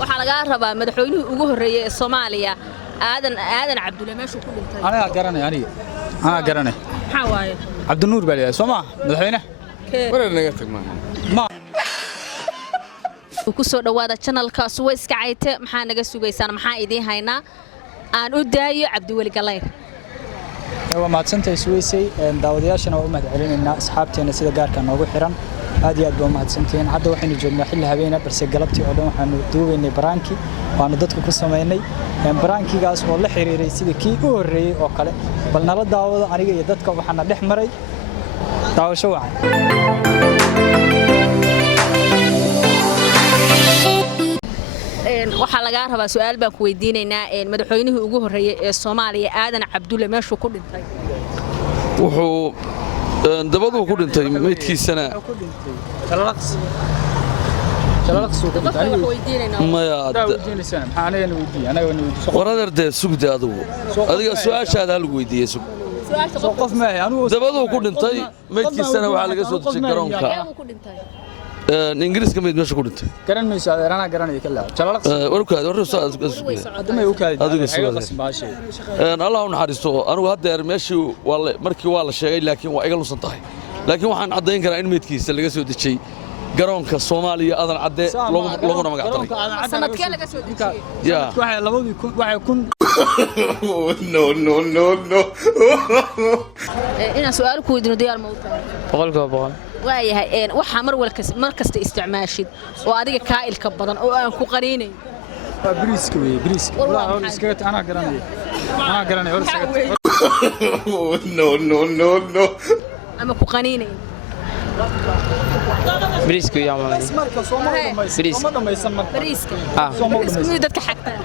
waxaa laga rabaa madaxweynihii ugu horeeyay ee Soomaaliya aadan Cabdulle meeshuu ku dhintay أنا قرني maxaa waaye عبد النور بالي سوما مدحينه ولا نقتك ما ku soo dhawaada channelka Suwayska Cayte maxaa naga sugaysaan maxaa idin haynaa aan u daayo Cabdiweli Galayr waa mahadsantahay Suwaysay daawadayaashana waa u mahadcelinayna asxaabteena sida gaarka noogu xiran aad iyo aad baa mahadsantiin hadda waxaynu joognaa xilli habeenada balse galabtii oo dhan waxaanu duubaynay baraanki waanu dadku ku sameynay baraankigaas oo la xiriiray sida kii u horeeyay oo kale bal nala daawada aniga iyo dadka waxaana dhex maray daawasho wacan waxaa laga rabaa su'aal baan ku weydiinaynaa madaxweynihii ugu horeeyay ee Soomaaliya aadan Cabdulle meeshuu ku dhintay wuxuu dabadu ku dhintay meydkiisana waradarde sugda adiga su'aashaada hal weydiiyay sug dabadu ku dhintay meydkiisana waxaa laga soo dejin garoonka ingiriiska meyd meesha ku dhintay garan mayso adeerana garanay kala jalaq warkaad adamay u kaadi adiga Allah u naxariisto anigu hadda meeshii markii waa la sheegay laakiin waa iga lusan tahay laakiin waxaan cadeyn karaa in meydkiisa laga soo dejiyay garoonka Soomaaliya adan cadde laguna magac daray sanadkee laga soo dejiyay waxay labadii waxay kun no ina su'aal ku weydiino diyaar ma u tahay boqol waayahay waxa mar kasta isticmaashid oo adiga ka ilka badan oo aan ku qaniinay bariiska walaal iska ana garanay no ama ku qaniinay bariiska yaa ma marka bariiska isku dadka xagtaan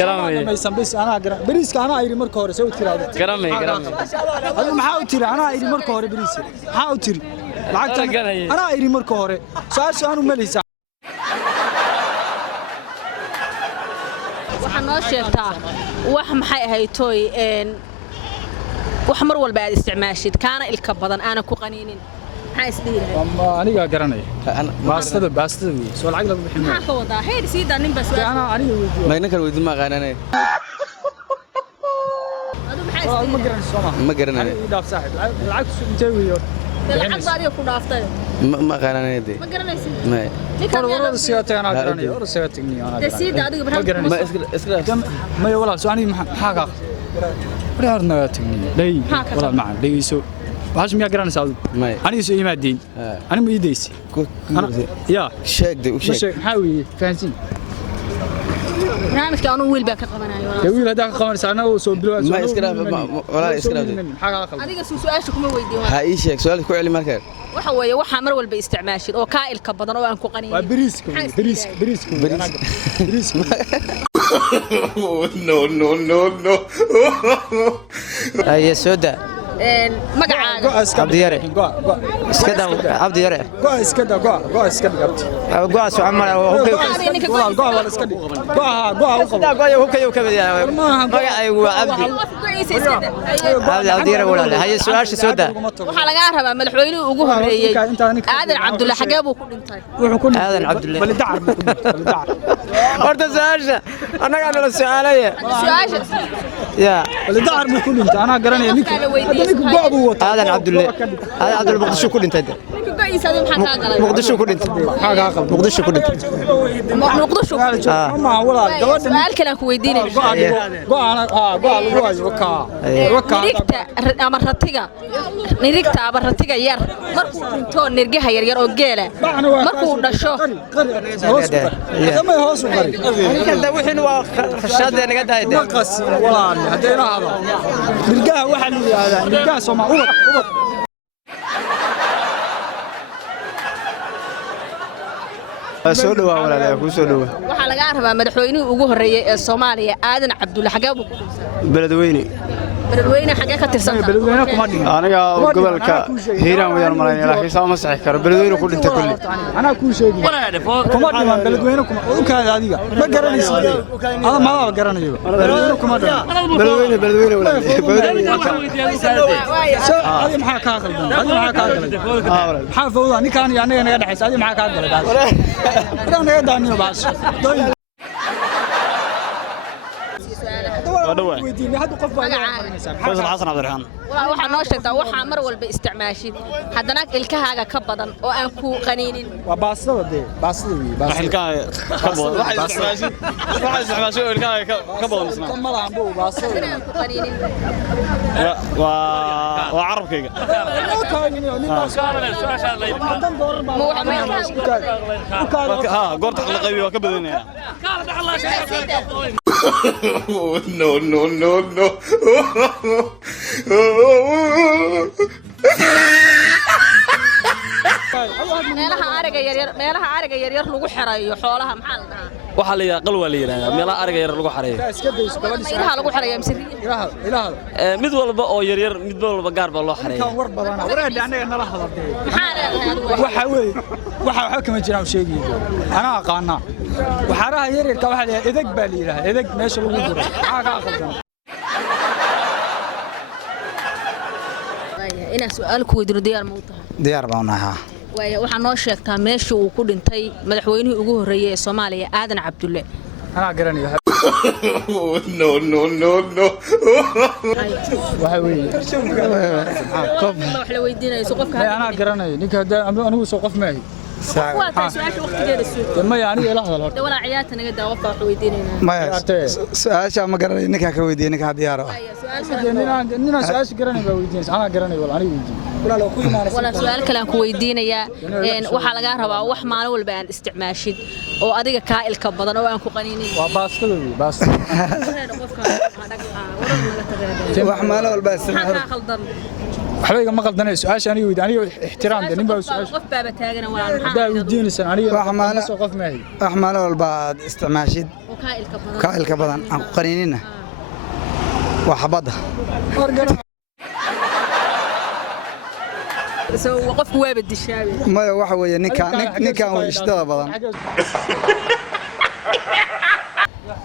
garamay bas ana bariiska ana ayri marka hore soo tiraado garamay adiga maxaa u tiri ana ayri marka hore bariiska maxaa u tiri lacagta ana ayri marka hore saasha aanu meelisa waxa noo sheegtaa wax maxay ahayd tooy wax mar walba aad isticmaashid kaana ilka badan ana ku qaniinin maxaa isdhiiray ama aniga garanay baastada weey soo lacag lagu bixin maxaa ka wadaa heer siidaa nin bas ana aniga weey ma inaan kala weydiin ma qaananay ma garanay dhaaf saaxib lacag intee weeyo lacag baad ku dhaaftay ma qaananay ma garanaysid ma warwar siyaata ana garanay war siyaata tigni ana siidaa adiga barnaamij ma iska ma walaal soo ani maxaa ka wararna tigni day walaal macaan dhageyso waxaas miyaa garanaysaa adigu aniga soo imaadeen ani ma iideysi ya sheegday u sheeg maxaa weeye fahansin barnaamijka anu wiil baa ka qabanayo wiil hadaa ka qabanaysaa ana soo bilow ma iska walaal iska adiga su'aasha kuma weydiin ha ii sheeg su'aal ku celi markaa waxa weeye waxa mar walba isticmaashid oo ka ilka badan oo aan ku qaniin waa bariiska no ay sooda magacaaga Abdi Yare iska daa Abdi Yare iska dhigabti go'aas amal walaal iska dhig go'a ka badiyaa magacaygu waa Abdi Yare walaal hay su'aasha sooda waxa laga rabaa madaxweynihii ugu horeeyay aadan Cabdulle xagee buu ku dhintay aadan Cabdulle bal dacar horta su'aasha anaga nala su'aalaya ya bal dacar buu ku dhintay ana garanay ninka go'abu wata aadan Cabdulle Muqdisho ku dhintay Muqdisho ku dhintay Muqdisho ku dhintay ma walaal gabadha su'aal kale ku weydiinay go'ana lagu waayo waka ama ratiga yar markuu dhinto nirgaha yar yar oo geela markuu dhasho ma hoos u qari ninka wixii waa khashada naga daayday qasi walaal hadeena hada nirgaha waxa la yiraahdaa nirgaha Soomaaliya soo dhawaa walaal ku soo dhawaa waxa laga rabaa madaxweynihii ugu horeeyay ee Soomaaliya aadan Cabdulle xagee buu ku dhintay beledweyne beledweyne xagee ka tirsan beledweyne kuma dhiman aniga gobolka hiiraan wayaan malaynaa laakiin sama saxi karo beledweyne ku dhintay kulli anaa kuu sheegi kuma dhiman beledweyne kuma u kaada adiga ma garanaysid ada ma garanayo beledweyne kuma dhiman beledweyne walaal adi maxaa ka qaldan adi maxaa ka qaldan maxaa fawda ninkaan iyo anaga naga dhaxaysa adi maxaa ka galay baas ira naga daaniyo baas weydiin hadda qof baa Faisal Xasan Cabdirahmaan waxa noo sheegtaa waxa mar walba isticmaashid haddana ilkahaaga ka badan oo aan ku qaniinin waa baasada weey baasada ilkaaga ka badan waxa isticmaashay ilkaaga ka badan isna malahan buu baasada aan ku qaniinin waa carabkayga goorta la qaybiyo waa ka badanaya no, no, no, no. meelaha ariga yaryar lagu xirayo xoolaha maxaa la dhahaa waxa la yiraahdaa qalwa la yiraahdaa meelaha ariga yar lagu xareeyo meelaha lagu xirayo mise mid walba oo yar yar mid walba gaar baa loo xareeyo war badan wareed anaga nala hadaltay maxaa leedahay waxa weey waxa kama jiraan sheegay ana aqaana waxaraha yaryarka waxa la edeg baa la yiraahdaa edeg meesha lagu diro waxa ka qaldan ina su'aal ku weydiino diyaar ma u tahay diyaar baan ahaa waxa noo sheegtaa meesha uu ku dhintay madaxweynihii ugu horeeyay ee Soomaaliya Aadan Cabdulle ana garanayo No, no, no, no. waxa weey wax la weydiinayo qofka ana garanayo ninka anigu soo qof maahay waa su'aasha waqtigeeda soo ma yaani ila hadal horta wala ciyaarta naga daa qofka wax weydiinayna maya su'aasha ma garanayo ninka ka weydiiyay ninka diyaar ah nina su'aasha garanayo baa weydiinaysa ana garanayo wala anigu weydiin wala su'aal kale aan ku weydiinayaa waxa laga rabaa wax maalin walba aan isticmaashid oo adiga ka ilka badan oo aan ku qaniinin waa baastada weey baastada wax maalin walba maxaa khaldan waxbayga ma qaldanay su'aasha aniga weydiin aniga ixtiraam nin baa su'aasha qof baaba taagan walaal maxaa daa weydiinaysa aniga wax maalin soo qof maahay wax maalin walba isticmaashid oo ka ilka badan ka ilka badan aan ku qaniinina waa xabada soo qofku waa badishaabe maya waxa weeye ninkan way ishdada badan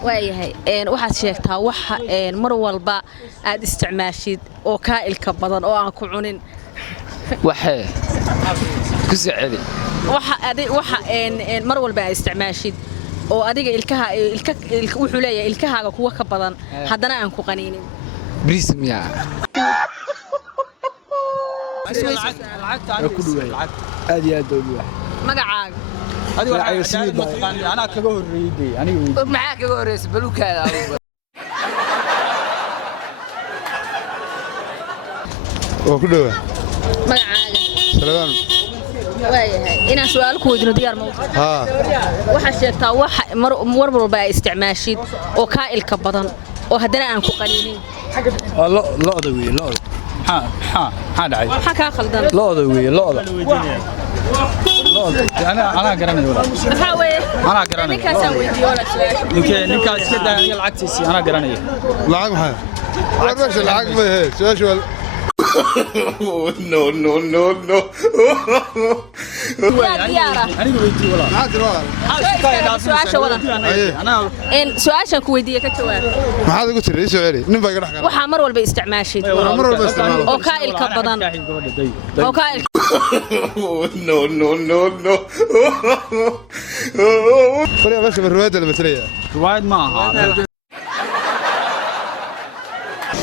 waayahay waxaad sheegtaa waxa mar walba aad isticmaashid oo ka ilka badan oo aan ku cunin waxee ku sicidi waxa mar walba aad isticmaashid oo adiga ilkaha wuxuu leeyahay ilkahaaga kuwa ka badan haddana aan ku qaniinin brismia lacagta ku dhuway aad iyo aad u dhuway magacaaga adiga waxa ay taqaan ana kaga horeeyay aniga maxaa kaga horeysay balukaada oo ku dhawa magacaaga salaam waayahay inaan su'aal ku weydiino diyaar ma u tahay waxa sheegtaa waxa mar walba ay isticmaashid oo ka ilka badan oo haddana aan ku qaniinin looda weey looda ha dhacay waxa ka khaldan looda weey looda ana garanayo wala waxa weeye ana garanayo ninkaas aan weydiiyo la su'aal ninkaas ka daaniga lacagtiisa ana garanayo lacag maxay warbash lacag ma he su'aashu No, no, no, no. diyaara aniga weydiiyo wala maxaa tirada su'aasha wada su'aasha ku weydiiyo ka jawaab maxaad ugu tiri soo celi nin baa iga dhax waxa mar walba isticmaashid mar walba isticmaalo oo ka ilka badan oo ka ilka No, no, no, no. waliba meesha barwaada la matalaya riwaayad ma aha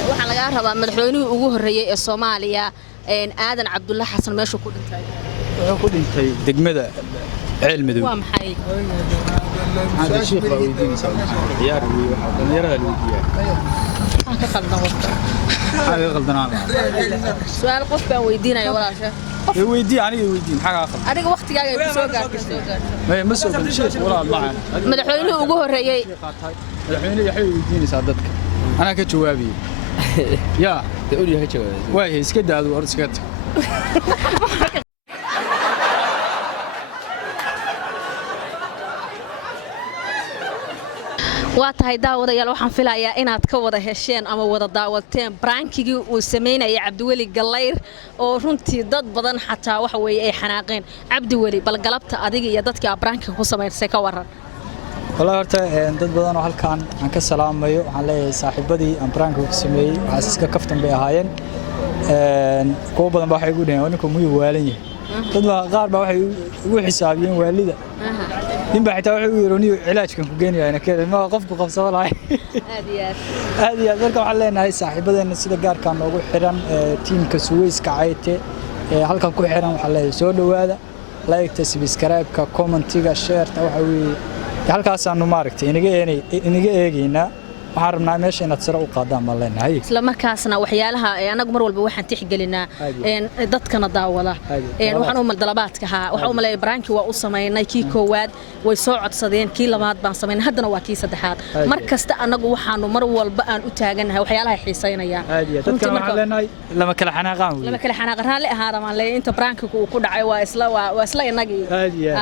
waxa laga rabaa madaxweynihii ugu horeeyay ee Soomaaliya Aadan Cabdulle Xasan meesha ku dhintay wuxuu ku dhintay degmada ceel madow waa maxay hada sheekh baa weydiinaysa ciyaar weey waxa dhalinyarada la weydiiyaa ka khaldan waqti xaga qaldanaa su'aal qof baan weydiinayo walaasha weydii aniga weydiin xaga qaldan adiga waqtigaaga ay ku soo gaartay ma soo galin sheekh walaal macaan madaxweynihii ugu horeeyay madaxweyne waxay weydiinaysaa dadka ana ka jawaabiyo ya uriya ka jawaabay way iska daado war iska tag waa tahay daawadayaal waxaan filayaa inaad ka wada hesheen ama wada daawateen barankigii uu sameynayay Cabdiweli Gallayr oo runtii dad badan xataa waxa weeye ay xanaaqeen Cabdiweli bal galabta adiga iyo dadkii barankiga ku sameysay ka waran والله horta dad badan oo halkaan aan ka salaamayo waxaan leeyahay saaxiibadii aan barankiga ku sameeyay waxa iska kaftan bay ahaayeen kuwa badan baa waxay ugu dhaheen ninka muu waalan yahay dad qaar baa waxay ugu xisaabiyeen waalida in baa xitaa wuxuu yironiyo cilaajkan ku geenayna kale ma qofku qabsado lahay aad iyo marka waxaan leenahay saaxiibadeena sida gaarka noogu xiran teamka Suwayska Cayte halkan ku xiran waxaan leeyahay soo dhawaada like subscribe-ka comment-iga share-ta waxa weeye halkaas aanu maaragtay inaga eegayna waxaan rabnaa meesha inaad sare u qaadaan ma leenahay isla markaasna waxyaalaha anagu mar walba waxaan tixgelinaa dadkana daawada waxaan u maldalabaadka waxaan u maleeyahay barankii waa u sameynay kii koowaad way soo codsadeen kii labaad baan sameynay haddana waa kii saddexaad mar kasta anagu waxaanu mar walba aan u taaganahay waxyaalaha xiiseynaya dadka waxaan leenahay lama kala xanaaqaan raali ahaada maan leeyahay inta barankiga uu ku dhacay waa isla inagii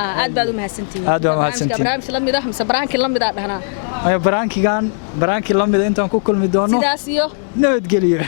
aad baad u mahadsantihiin barnaamij la mid ah mise baranki la mid ah dhahnaa barankigan baranki la mid intaan ku kulmi doono sidaas iyo nabadgeliyo